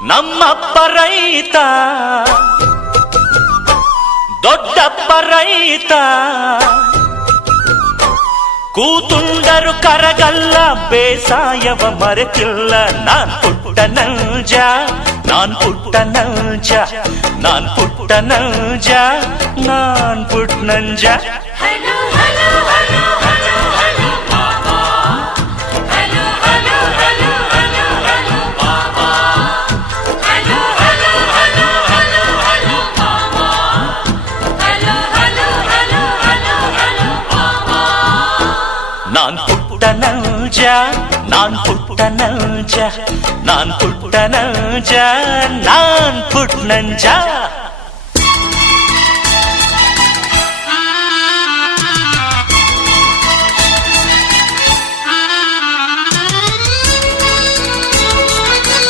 ನಮ್ಮಪ್ಪ ರೈತ ದೊಡ್ಡಪ್ಪ ರೈತ ಕೂತುಂಡರು ಕರಗಲ್ಲ ಬೇಸಾಯವ ಮರೆತಿಲ್ಲ ನಾನ್ ಪುಟ್ಟ ನಲ್ಜ ನಾನ್ ಪುಟ್ಟ ನಲ್ಜ ನಾನ್ ಪುಟ್ಟ ನಲ್ಜ ನಾನ್ ಪುಟ್ಟ ನಂಜ ನಾನ್ ಪುಟ್ಟ ನಲ್ಜ ನಾನ್ ಪುಟ್ಟ ನಲ್ಜ ನಾನ್ ಪುಟ್ಟ ನಲ್ಜ ನಾನ್ ಪುಟ್ಟ ನಂಜ